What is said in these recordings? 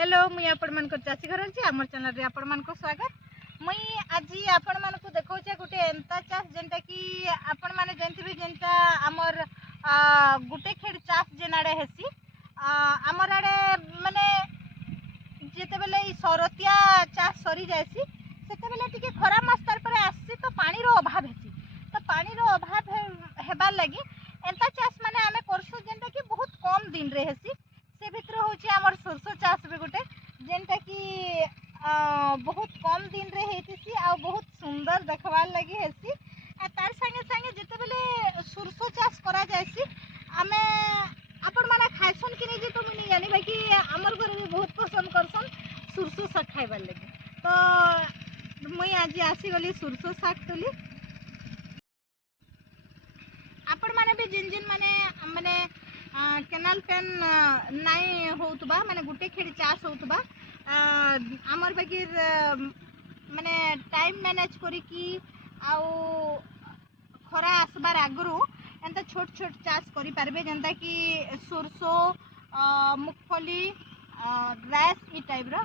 Hello मुई आपण मान चाषी घर अच्छी आम चैनल रे आपण मान स्वागत। मुई आज आपण मान देखा गोटे एंता चाष जेनटा कि आपण मैंने जानते जेनटा आमर गुटे खेड़ चाष जेन आड़े हेसी आमर आड़े माने जिते बेले सरतिया चाष सरी जाएसी सेते बेले टिके खरा मास तार पर आसी तो पानी रो अभाव हेसी तो पानी रो अभाव हेबार लगी एंता चाष माने आमे करसु जेनटा कि बहुत कम दिन रे हेसी से भितर होची आमर सरसो चाष भी गोटे जेनटा कि बहुत कम दिन रे हेतिसी आ बहुत सुंदर देखवार लगी हेसी तार संगे संगे जिते बेले सरसो चाष करा जायसी आमे आपण माने खाइसन कि नहीं तो मुनी जानी बाकी आमर घर भी बहुत पसंद करसन सरसो शाक खाइबार लगी तो मुई आज आसी गली सरसो शाक तुली आपण माने भी जिन जिन माने माने केनाल पेन नाई होतबा माने गुटे खेड़ी चाष होतबा आमर बाकीर माने टाइम मैनेज करी कि आउ खरा आसबार आगरू एंता छोट छोट चाष करि पारबे जेंता कि सरसो मुगफली राइस ई टाइप रो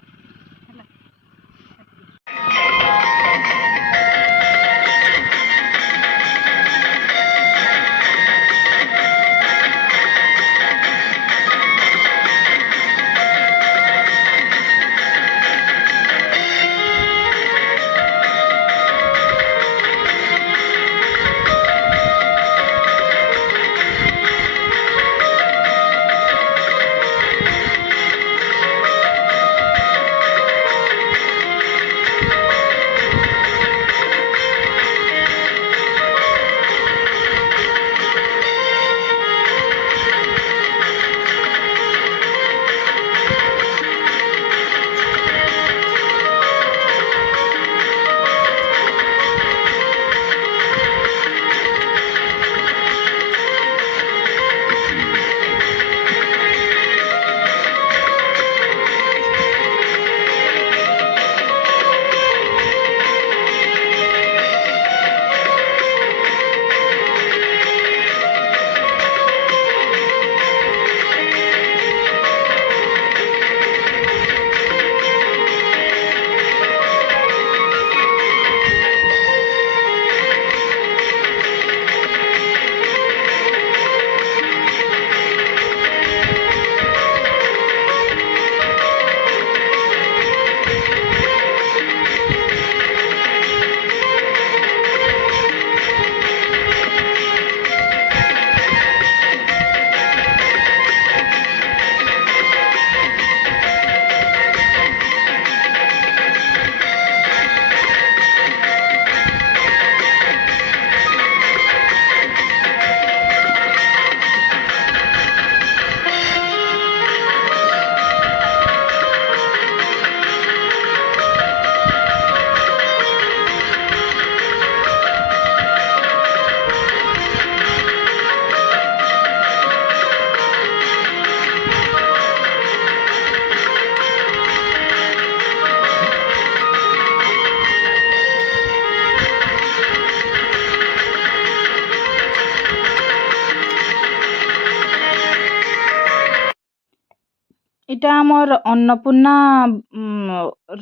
इटा आमर अन्नपूर्णा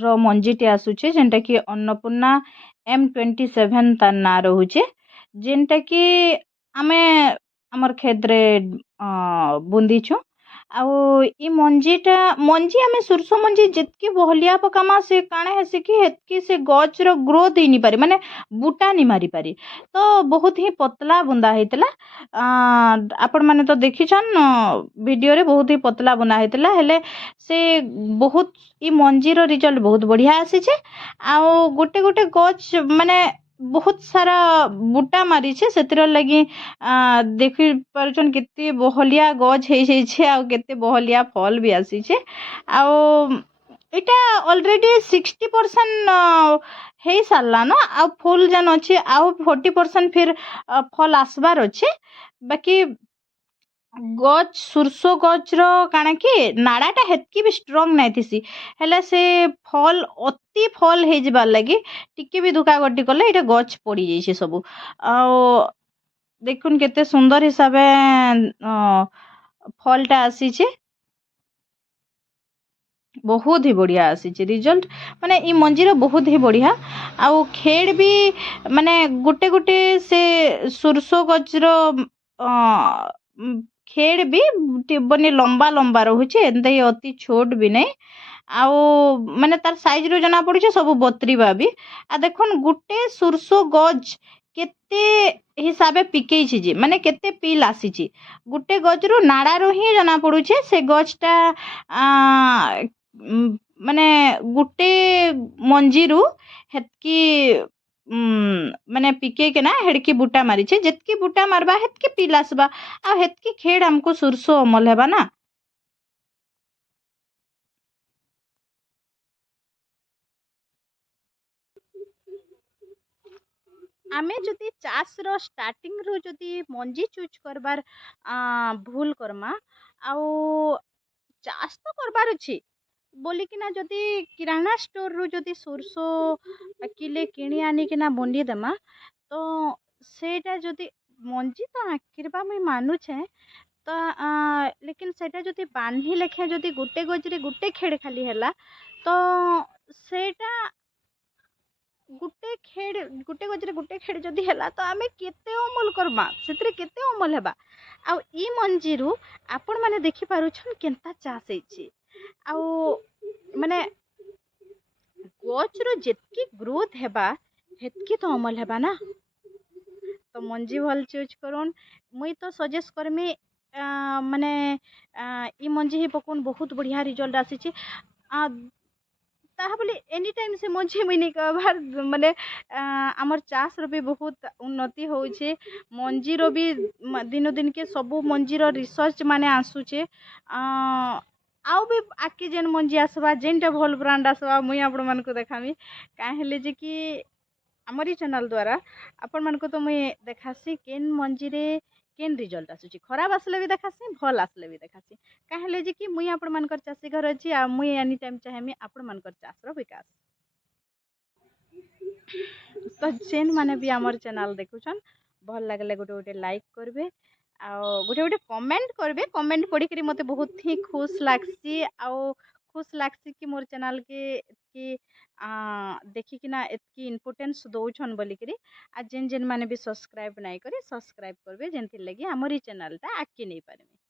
रो मंजीटे आसुचे जेनटा कि अन्नपूर्णा M27 तार ना रहुचे जेनटा कि आमे आमर खेत रे बुंदीछु आउ ई मंजी आमे सुरसो मंजी जितकी बहलिया पकामा से काणे हेसे कि हेतकी से गच रो ग्रोथ ही नहीं पारी माने बूटा नहीं मारी पारी तो बहुत ही पतला बुंदा हेतला आपण माने तो देखिछन वीडियो रे बहुत ही पतला बुना हेतला हेले से बहुत ई मंजी रो रिजल्ट बहुत बढ़िया आसी छे आउ गोटे गोटे गच माने बहुत सारा बूटा मारी छे सेतिर लगी देखि परछन केते बहलिया गछ हे छे आ केते बहलिया फल भी आसी छे आ एटा ऑलरेडी 60% हे सारला ना आ फूल जन अच्छे आ 40% फिर फल आसबार अच्छे बाकी गच सुरसो गच रो काना कि नाड़ाटा हेतकी भी स्ट्रॉंग नाइ थिसी हेले से फल अति फल हे जबार लगी टिके भी दुका गटी कले एटा गच पड़ी जाइछे सब आ देखुन केते सुंदर हिसाबे फलटा आसीछे बहुत ही बढ़िया आसी रिजल्ट माने ई मंजीर बहुत ही बढ़िया आउ खेड़ भी माने गोटे गोटे से सुरसो गजर खेड़ भी बने लंबा लंबा रोचे एंता ही अति छोट भी नहीं आउ माने तार साइज रो जना पड़ुचे सब बतरीबा भी आ देखन गुटे सुरसो गज केते हिसाबे पिकेइछि जे माने केते पिल आसीछि गुटे गजरू नाड़ारो ही जना पड़ुचे से गजटा आ ମାନେ ଗୁଟେ ମଞ୍ଜିରୁ ହେତ୍କି ମାନେ ପିକେଇକିନା ହେଡକି ବୁଟା ମାରିଛେ ଯେତ୍କି ବୁଟା ମାରବା ହେତ୍କି ପିଲ୍ ଆସବା ଆଉ ହେତ୍କି ଖେଡ଼ ଆମକୁ ସୁରସୋ ଅମଲ ହେବା ନା। ଆମେ ଯଦି ଚାଷର ଷ୍ଟାର୍ଟିଂରୁ ଯଦି ମଞ୍ଜି ଚୁଜ୍ କରବାର ଭୁଲ କର୍ମା ଆଉ ଚାଷ ତ କରବାର ଅଛି ବୋଲିକିନା ଯଦି କିରାଣା ଷ୍ଟୋରରୁ ଯଦି ସୋରଷୋ କିଲେ କିଣି ଆଣିକିନା ବଣ୍ଡି ଦେମା ତ ସେଇଟା ଯଦି ମଞ୍ଜି ତ ଆଙ୍କିରବା ମୁଇଁ ମାନୁଛେ ତ ଲେକିନ ସେଇଟା ଯଦି ବାନ୍ଧି ଲେଖେ ଯଦି ଗୋଟେ ଗଜରେ ଗୋଟେ ଖେଡ଼ ଖାଲି ହେଲା ତ ସେଇଟା ଗୋଟେ ଗଜରେ ଗୋଟେ ଖେଡ଼ ଯଦି ହେଲା ତ ଆମେ କେତେ ଅମଲ କରମା ସେଥିରେ କେତେ ଅମଲ ହେବା ଆଉ ଇ ମଞ୍ଜିରୁ ଆପଣ ମାନେ ଦେଖିପାରୁଛନ୍ କେନ୍ତା ଚାଷ ହେଇଛି ଆଉ ମାନେ ଗଛର ଯେତିକି ଗ୍ରୋଥ ହେବା ହେତକି ତ ଅମଲ ହେବା ନା ତ ମଞ୍ଜି ଭଲ ଚୁଜ୍ କରୁନ୍ ମୁଇଁ ତ ସଜେଷ୍ଟ କରମି ମାନେ ଇ ମଞ୍ଜି ହିଁ ପକଉନ୍ ବହୁତ ବଢ଼ିଆ ରିଜଲ୍ଟ ଆସିଛି ତାହା ବୋଲି ଏନି ଟାଇମ୍ ସେ ମଞ୍ଜି ମୁଇଁ ନେଇ କହିବାର ମାନେ ଆମର ଚାଷର ବି ବହୁତ ଉନ୍ନତି ହଉଛେ ମଞ୍ଜିର ବି ଦିନ ଦିନକେ ସବୁ ମଞ୍ଜିର ରିସର୍ଚ୍ଚ ମାନେ ଆସୁଛେ ଆଉ ବି ଆଗ୍କେ ଯେନ୍ ମଞ୍ଜି ଆସବା ଯେନ୍ଟା ଭଲ ବ୍ରାଣ୍ଡ ଆସବା ମୁଇଁ ଆପଣମାନଙ୍କୁ ଦେଖାମି କାଁ ହେଲେ ଯେ କି ଆମରି ଚ୍ୟାନେଲ୍ ଦ୍ୱାରା ଆପଣମାନଙ୍କୁ ତ ମୁଇଁ ଦେଖାସି କେନ୍ ମଞ୍ଜିରେ କେନ୍ ରିଜଲ୍ଟ ଆସୁଛି ଖରାପ ଆସିଲେ ବି ଦେଖାସି ଭଲ ଆସିଲେ ବି ଦେଖାସି କାଁ ହେଲେ ଯେ କି ମୁଇଁ ଆପଣମାନଙ୍କର ଚାଷୀ ଘର ଅଛି ଆଉ ମୁଇଁ ଏନି ଟାଇମ୍ ଚାହିଁମି ଆପଣମାନଙ୍କର ଚାଷର ବିକାଶ ତ ଯେନ୍ ମାନେ ବି ଆମର ଚ୍ୟାନେଲ୍ ଦେଖୁଛନ୍ ଭଲ ଲାଗିଲେ ଗୋଟେ ଗୋଟେ ଲାଇକ୍ କରିବେ ଆଉ ଗୋଟେ ଗୋଟେ କମେଣ୍ଟ କରିବେ କମେଣ୍ଟ ପଢ଼ିକରି ମୋତେ ବହୁତ ହିଁ ଖୁସ୍ ଲାଗ୍ସି ଆଉ ଖୁସ୍ ଲାଗ୍ସି କି ମୋର୍ ଚ୍ୟାନେଲ୍କେ ଏତ୍କି ଦେଖିକିନା ଏତ୍କି ଇମ୍ପୋର୍ଟାନ୍ସ ଦଉଛନ୍ ବୋଲିକିରି ଆଉ ଯେନ୍ ଯେନ୍ ମାନେ ବି ସବସ୍କ୍ରାଇବ୍ ନାଇଁ କରି ସବସ୍କ୍ରାଇବ୍ କରିବେ ଯେନ୍ଥିର୍ ଲାଗି ଆମର ଏଇ ଚ୍ୟାନେଲ୍ଟା ଆଗ୍କେ ନେଇପାରମି।